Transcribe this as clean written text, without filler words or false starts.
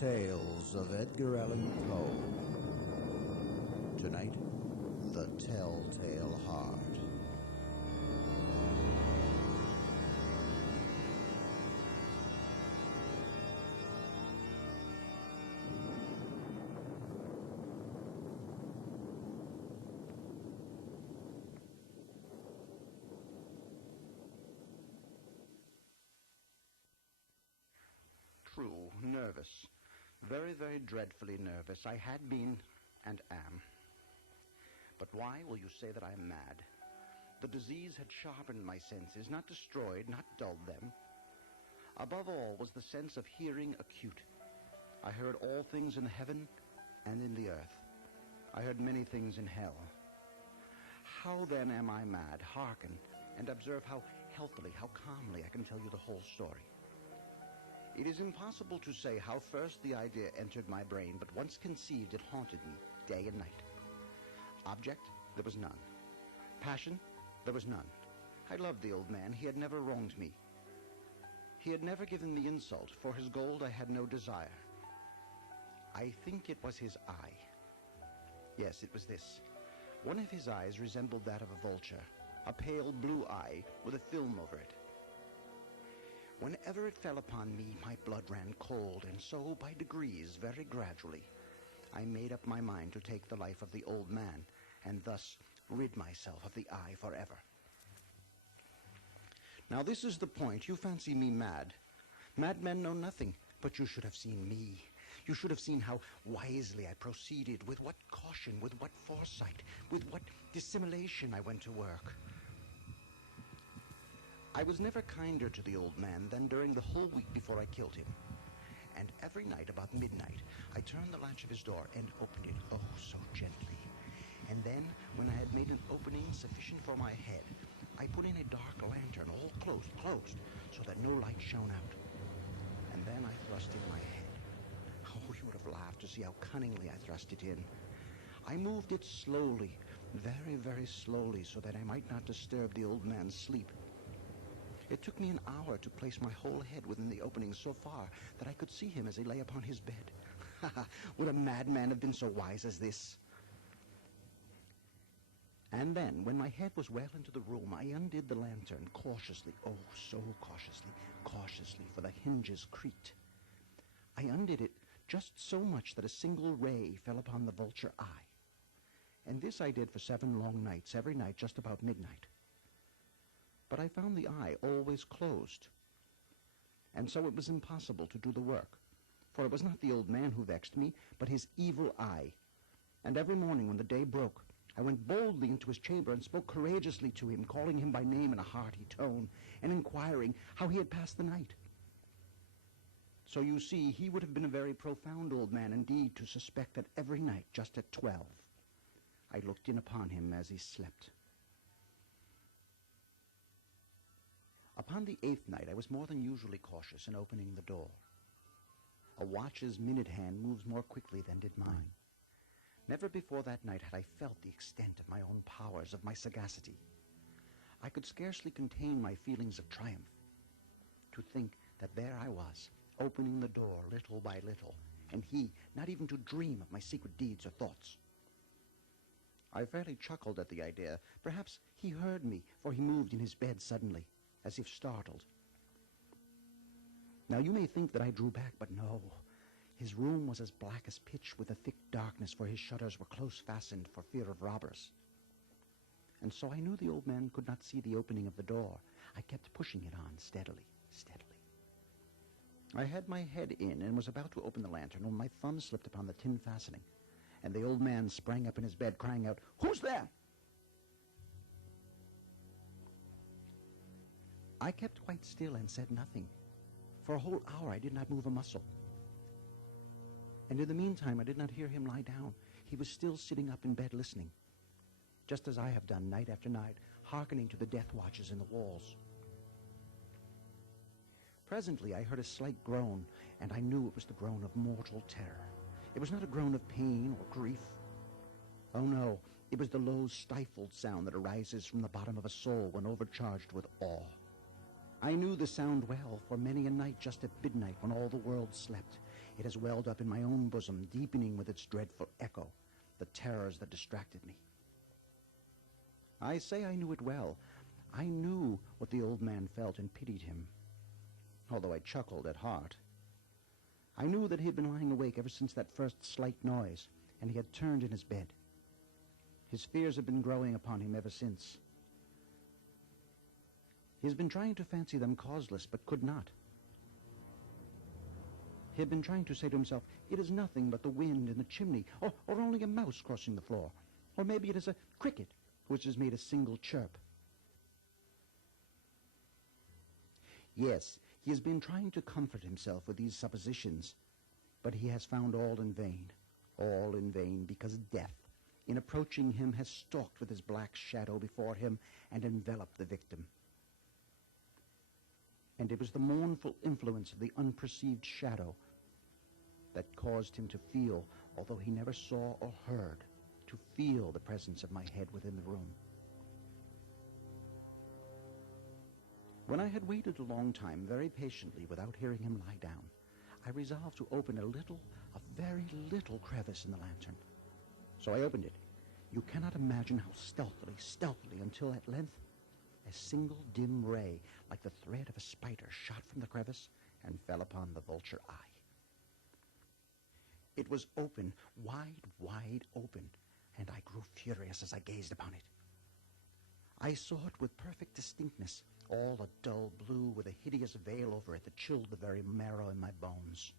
Tales of Edgar Allan Poe. Tonight, The Telltale Heart. True, nervous. Very, very dreadfully nervous. I had been and am. But why will you say that I am mad? The disease had sharpened my senses, not destroyed, not dulled them. Above all was the sense of hearing acute. I heard all things in heaven and in the earth. I heard many things in hell. How then am I mad? Hearken, and observe how healthily, how calmly I can tell you the whole story. It is impossible to say how first the idea entered my brain, but once conceived, it haunted me day and night. Object, there was none. Passion, there was none. I loved the old man. He had never wronged me. He had never given me insult. For his gold I had no desire. I think it was his eye. Yes, it was this. One of his eyes resembled that of a vulture, a pale blue eye with a film over it. Whenever it fell upon me, my blood ran cold, and so, by degrees, very gradually, I made up my mind to take the life of the old man, and thus rid myself of the eye forever. Now this is the point. You fancy me mad. Madmen know nothing, but you should have seen me. You should have seen how wisely I proceeded, with what caution, with what foresight, with what dissimulation I went to work. I was never kinder to the old man than during the whole week before I killed him. And every night about midnight, I turned the latch of his door and opened it, oh, so gently. And then, when I had made an opening sufficient for my head, I put in a dark lantern, all closed, so that no light shone out. And then I thrust in my head. Oh, you would have laughed to see how cunningly I thrust it in. I moved it slowly, very, very slowly, so that I might not disturb the old man's sleep. It took me an hour to place my whole head within the opening so far that I could see him as he lay upon his bed. Would a madman have been so wise as this? And then, when my head was well into the room, I undid the lantern cautiously, oh, so cautiously, for the hinges creaked. I undid it just so much that a single ray fell upon the vulture eye. And this I did for 7 long nights, every night just about midnight. But I found the eye always closed, and so it was impossible to do the work, for it was not the old man who vexed me, but his evil eye. And every morning when the day broke, I went boldly into his chamber and spoke courageously to him, calling him by name in a hearty tone, and inquiring how he had passed the night. So you see, he would have been a very profound old man indeed to suspect that every night, just at 12, I looked in upon him as he slept. Upon the 8th night, I was more than usually cautious in opening the door. A watch's minute hand moves more quickly than did mine. Never before that night had I felt the extent of my own powers, of my sagacity. I could scarcely contain my feelings of triumph. To think that there I was, opening the door little by little, and he not even to dream of my secret deeds or thoughts. I fairly chuckled at the idea. Perhaps he heard me, for he moved in his bed suddenly, as if startled. Now you may think that I drew back, but no. His room was as black as pitch with a thick darkness, for his shutters were close fastened for fear of robbers. And so I knew the old man could not see the opening of the door. I kept pushing it on steadily. I had my head in and was about to open the lantern when my thumb slipped upon the tin fastening, and the old man sprang up in his bed, crying out, "Who's there?" I kept quite still and said nothing. For a whole hour I did not move a muscle. And in the meantime I did not hear him lie down. He was still sitting up in bed listening, just as I have done night after night, hearkening to the death watches in the walls. Presently I heard a slight groan, and I knew it was the groan of mortal terror. It was not a groan of pain or grief. Oh no, it was the low, stifled sound that arises from the bottom of a soul when overcharged with awe. I knew the sound well, for many a night just at midnight when all the world slept, It has welled up in my own bosom, deepening with its dreadful echo the terrors that distracted me. I say I knew it well. I knew what the old man felt and pitied him, although I chuckled at heart. I knew that he had been lying awake ever since that first slight noise, and he had turned in his bed. His fears had been growing upon him ever since. He has been trying to fancy them causeless, but could not. He had been trying to say to himself, it is nothing but the wind in the chimney, or only a mouse crossing the floor, or maybe it is a cricket which has made a single chirp. Yes, he has been trying to comfort himself with these suppositions, but he has found all in vain, because death, in approaching him, has stalked with his black shadow before him and enveloped the victim. And it was the mournful influence of the unperceived shadow that caused him to feel, although he never saw or heard, to feel the presence of my head within the room. When I had waited a long time, very patiently, without hearing him lie down, I resolved to open a very little crevice in the lantern. So I opened it. You cannot imagine how stealthily, until at length a single dim ray, like the thread of a spider, shot from the crevice and fell upon the vulture eye. It was open, wide open, and I grew furious as I gazed upon it. I saw it with perfect distinctness, all a dull blue with a hideous veil over it that chilled the very marrow in my bones.